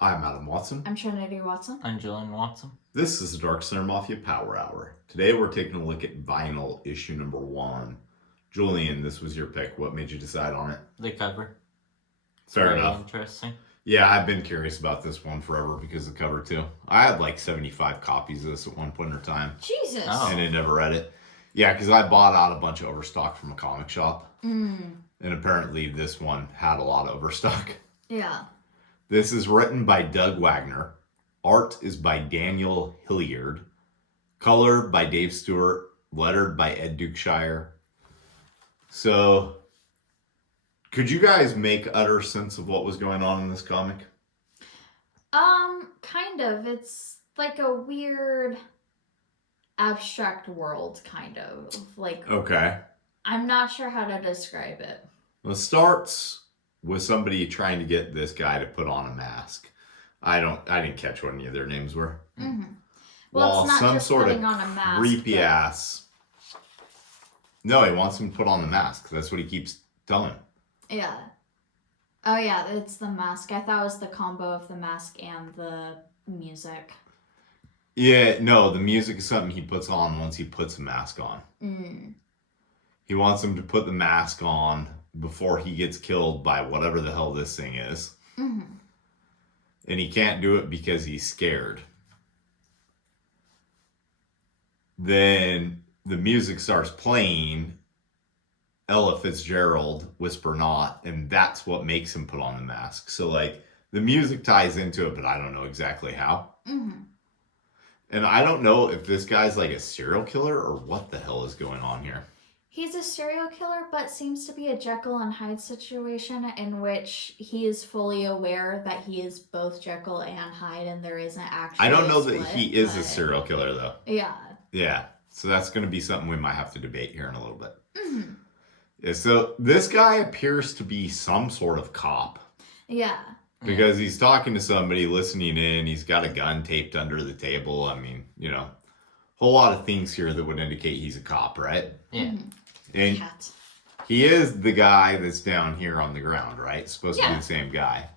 I'm Adam Watson. I'm Trinity Watson. I'm Jillian Watson. This is the Dark Center Mafia Power Hour. Today we're taking a look at Vinyl issue number 1. Julian, this was your pick. What made you decide on it? The cover. Fair Very enough. Interesting. Yeah, I've been curious about this one forever because of the cover too. I had like 75 copies of this at one point in time. Jesus. Oh. And I never read it. Yeah, because I bought out a bunch of overstock from a comic shop. And apparently this one had a lot of overstock. Yeah. This is written by Doug Wagner. Art is by Daniel Hilliard. Color by Dave Stewart. Lettered by Ed Dukeshire. So, could you guys make utter sense of what was going on in this comic? Kind of. It's like a weird abstract world, kind of. Like, Okay. I'm not sure how to describe it. Well, it starts with somebody trying to get this guy to put on a mask. I didn't catch what any of their names were. Mm-hmm. Well, it's not some just sort putting of on a mask. creepy but... ass. No, he wants him to put on the mask. That's what he keeps telling him. Yeah. Oh, yeah, it's the mask. I thought it was the combo of the mask and the music. Yeah, no, the music is something he puts on once he puts the mask on. He wants him to put the mask on before he gets killed by whatever the hell this thing is. And he can't do it because he's scared. Then the music starts playing, Ella Fitzgerald, Whisper Not, and that's what makes him put on the mask. So, like, the music ties into it, but I don't know exactly how. And I don't know if this guy's like a serial killer or what the hell is going on here. He's a serial killer, but seems to be a Jekyll and Hyde situation in which he is fully aware that he is both Jekyll and Hyde, and there isn't actually. I don't know a that split, he is a but... serial killer, though. Yeah. Yeah. So that's going to be something we might have to debate here in a little bit. Yeah, so this guy appears to be some sort of cop. Yeah. Because he's talking to somebody, listening in. He's got a gun taped under the table. I mean, you know, whole lot of things here that would indicate he's a cop, right? Yeah. And Cat. he is the guy that's down here on the ground, right? Supposed to be the same guy.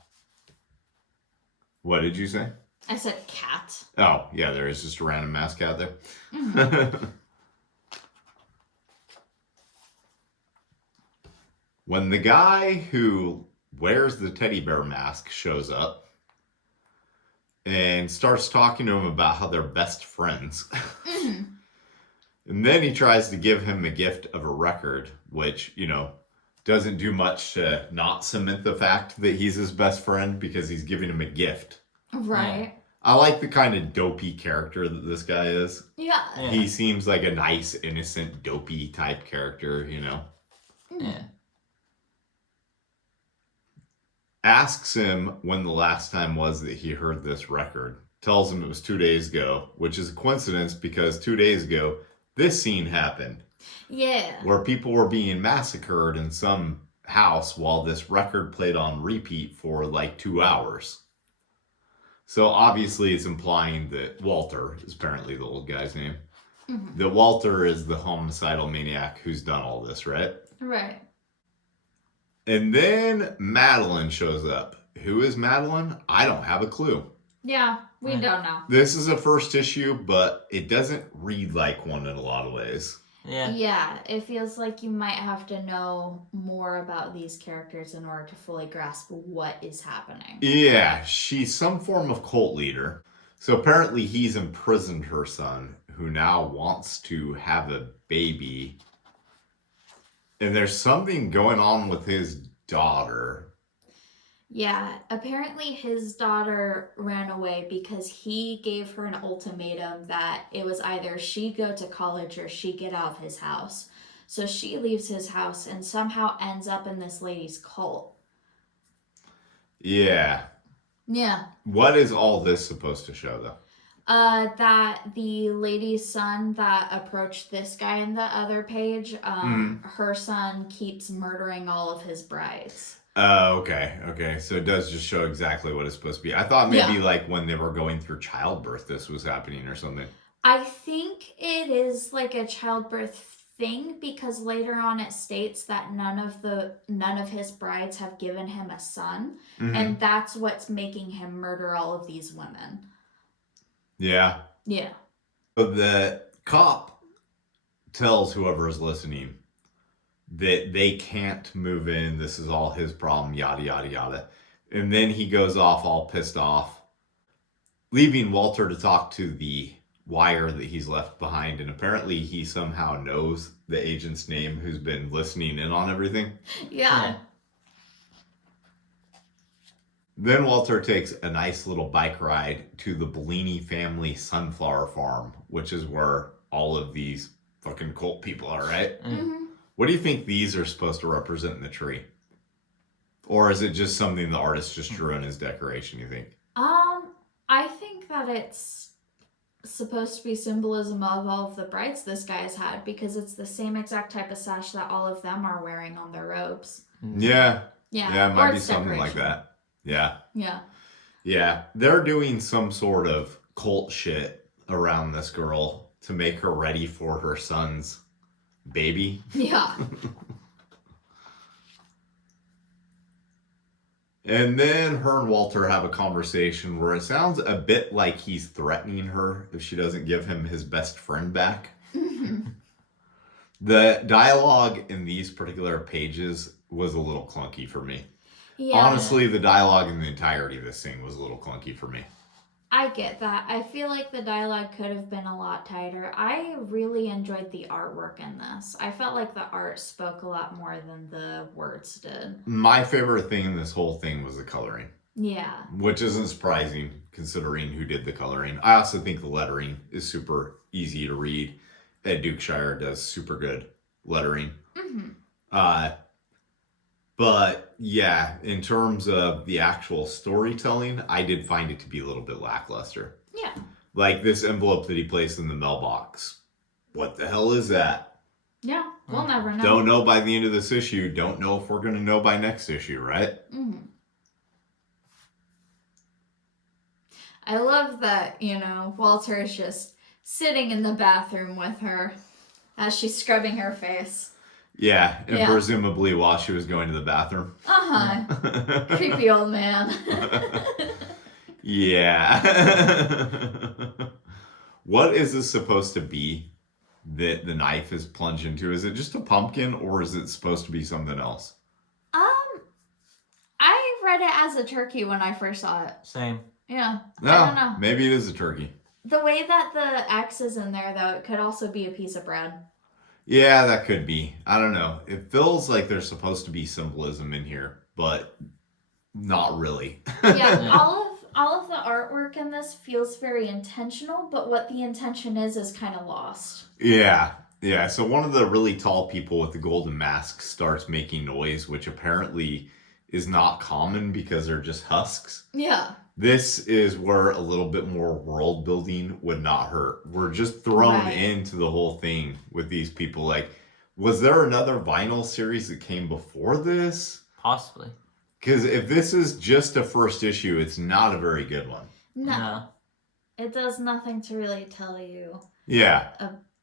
What did you say? I said cat. Oh, yeah, there is just a random mask out there. When the guy who wears the teddy bear mask shows up and starts talking to him about how they're best friends. And then he tries to give him a gift of a record, which, you know, doesn't do much to not cement the fact that he's his best friend because he's giving him a gift. Right. I like the kind of dopey character that this guy is. Yeah. He seems like a nice, innocent, dopey type character, you know? Yeah. Asks him when the last time was that he heard this record. Tells him it was 2 days ago, which is a coincidence because 2 days ago, this scene happened. Yeah. Where people were being massacred in some house while this record played on repeat for like 2 hours. So obviously it's implying that Walter is apparently the old guy's name. That Walter is the homicidal maniac who's done all this, right? Right. And then Madeline shows up. Who is Madeline? I don't have a clue. Yeah, we don't know. This is a first issue, but it doesn't read like one in a lot of ways. Yeah. Yeah, it feels like you might have to know more about these characters in order to fully grasp what is happening. Yeah, she's some form of cult leader. So apparently he's imprisoned her son, who now wants to have a baby. And there's something going on with his daughter. Yeah, apparently his daughter ran away because he gave her an ultimatum that it was either she go to college or she get out of his house. So she leaves his house and somehow ends up in this lady's cult. Yeah. Yeah. What is all this supposed to show, though? That the lady's son that approached this guy in the other page, her son keeps murdering all of his brides. Okay. So it does just show exactly what it's supposed to be. I thought maybe like when they were going through childbirth, this was happening or something. I think it is like a childbirth thing because later on it states that none of his brides have given him a son, Mhm. and that's what's making him murder all of these women. Yeah. Yeah. But the cop tells whoever is listening that they can't move in. This is all his problem, yada, yada, yada. And then he goes off all pissed off, leaving Walter to talk to the wire that he's left behind. And apparently he somehow knows the agent's name who's been listening in on everything. Yeah. Then Walter takes a nice little bike ride to the Bellini family sunflower farm, which is where all of these fucking cult people are, right? Mm-hmm. What do you think these are supposed to represent in the tree? Or is it just something the artist just drew in as decoration, you think? I think that it's supposed to be symbolism of all of the brides this guy has had because it's the same exact type of sash that all of them are wearing on their robes. Yeah. Yeah. Yeah, it might Or be it's something like decoration. that. Yeah. Yeah. Yeah. They're doing some sort of cult shit around this girl to make her ready for her son's baby. Yeah. And then her and Walter have a conversation where it sounds a bit like he's threatening her if she doesn't give him his best friend back. Mhm. The dialogue in these particular pages was a little clunky for me. Yeah. Honestly, the dialogue in the entirety of this thing was a little clunky for me. I get that. I feel like the dialogue could have been a lot tighter. I really enjoyed the artwork in this. I felt like the art spoke a lot more than the words did. My favorite thing in this whole thing was the coloring, Yeah. which isn't surprising considering who did the coloring. I also think the lettering is super easy to read. Ed Dukeshire does super good lettering. Mm-hmm. But yeah, in terms of the actual storytelling, I did find it to be a little bit lackluster. Yeah. Like this envelope that he placed in the mailbox. What the hell is that? Yeah. We'll never know. Don't know by the end of this issue. Don't know if we're going to know by next issue, right? Mm-hmm. I love that, Walter is just sitting in the bathroom with her as she's scrubbing her face. Yeah, and Yeah. presumably while she was going to the bathroom. Uh-huh. Creepy old man. Yeah. What is this supposed to be that the knife is plunged into? Is it just a pumpkin or is it supposed to be something else? I read it as a turkey when I first saw it. Same. Yeah. No, I don't know. maybe it is a turkey. The way that the X is in there, though, it could also be a piece of bread. Yeah, that could be. I don't know. It feels like there's supposed to be symbolism in here, but not really. Yeah, all of the artwork in this feels very intentional, but what the intention is kind of lost. Yeah. Yeah. So one of the really tall people with the golden mask starts making noise, which apparently is not common because they're just husks. Yeah. This is where a little bit more world building would not hurt. We're just thrown Right. into the whole thing with these people. Like, was there another vinyl series that came before this? Possibly. Because if this is just a first issue, it's not a very good one. No. It does nothing to really tell you Yeah.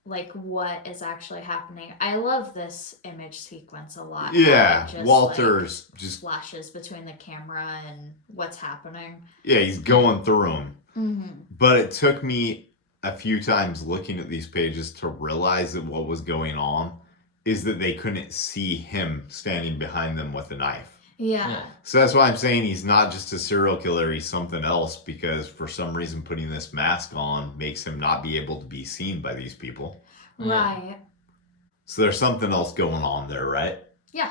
like what is actually happening. I love this image sequence a lot. Yeah. Just, Walter's like, just, flashes between the camera and what's happening. yeah, he's going through them. Mm-hmm. But it took me a few times looking at these pages to realize that what was going on is that they couldn't see him standing behind them with a knife. Yeah. So that's why I'm saying he's not just a serial killer, he's something else, because for some reason putting this mask on makes him not be able to be seen by these people. Right. So there's something else going on there, right? Yeah.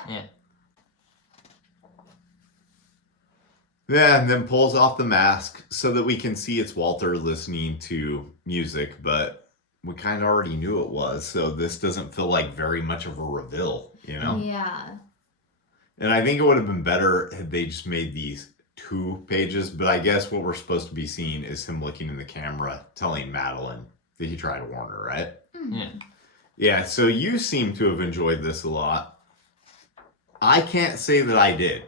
Yeah, and then pulls off the mask so that we can see it's Walter listening to music, but we kind of already knew it was, so this doesn't feel like very much of a reveal, you know? Yeah. And I think it would have been better had they just made these 2 pages, but I guess what we're supposed to be seeing is him looking in the camera telling Madeline that he tried to warn her, right? Mm-hmm. Yeah, so you seem to have enjoyed this a lot. I can't say that I did.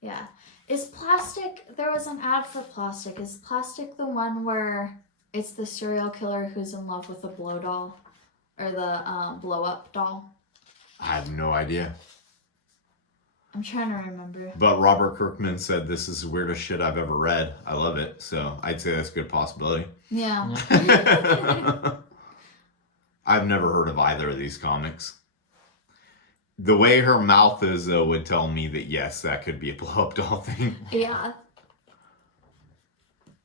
Yeah. Is Plastic, there was an ad for Plastic. Is Plastic the one where it's the serial killer who's in love with a blow doll? or the blow up doll. I have no idea. I'm trying to remember. But Robert Kirkman said this is the weirdest shit I've ever read. I love it. So I'd say that's a good possibility. Yeah. I've never heard of either of these comics. The way her mouth is, though, would tell me that yes, that could be a blow-up doll thing. Yeah.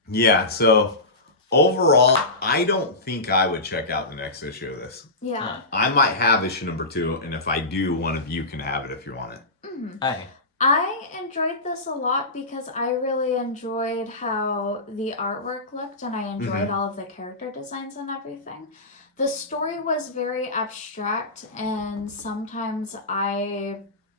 Yeah, so overall, I don't think I would check out the next issue of this. Yeah. I might have issue number 2, and if I do, one of you can have it if you want it. Hey. I enjoyed this a lot because I really enjoyed how the artwork looked and I enjoyed all of the character designs and everything. The story was very abstract, and sometimes I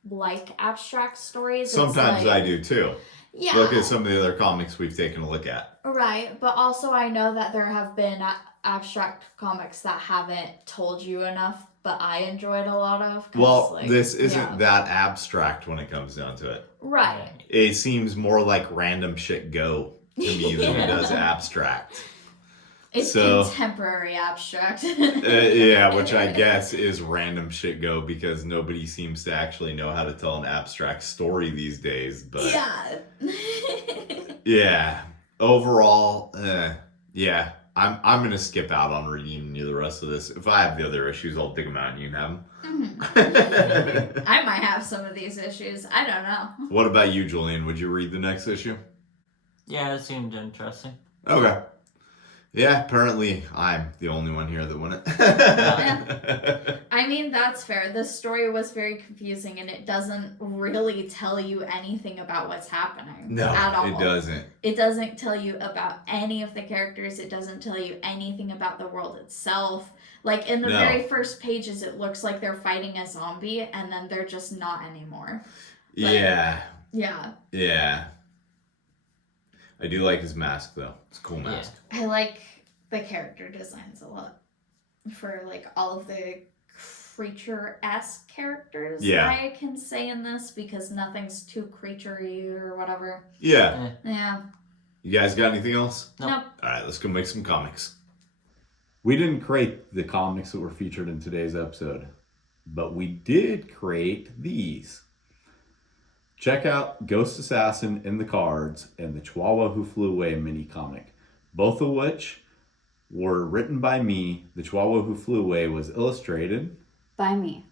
like abstract stories. It's Sometimes like- I do too. Yeah. Look at some of the other comics we've taken a look at. Right, but also I know that there have been abstract comics that haven't told you enough, but I enjoyed a lot of. 'cause, Well, like, this isn't yeah. that abstract when it comes down to it. Right. It seems more like random shit go to me than it does abstract. It's So- contemporary abstract. Yeah, which I guess is random shit go because nobody seems to actually know how to tell an abstract story these days. But yeah, overall, yeah, I'm gonna skip out on reading you the rest of this. If I have the other issues, I'll dig them out and you can have them. I might have some of these issues. I don't know. What about you, Julian? Would you read the next issue? Yeah, it seemed interesting. Okay. Yeah, apparently I'm the only one here that wouldn't. I mean, that's fair. This story was very confusing and it doesn't really tell you anything about what's happening No, at all. it doesn't. It doesn't tell you about any of the characters. It doesn't tell you anything about the world itself. Like, in the No. very first pages, it looks like they're fighting a zombie and then they're just not anymore. Yeah, Yeah. yeah. I do like his mask, though. It's a cool mask. I like the character designs a lot for like all of the creature-esque characters Yeah. I can say in this because nothing's too creature-y or whatever. Yeah. Yeah. You guys got anything else? Nope. Nope. All right, let's go make some comics. We didn't create the comics that were featured in today's episode, but we did create these. Check out Ghost Assassin in the Cards and the Chihuahua Who Flew Away mini comic, both of which were written by me. The Chihuahua Who Flew Away was illustrated By me.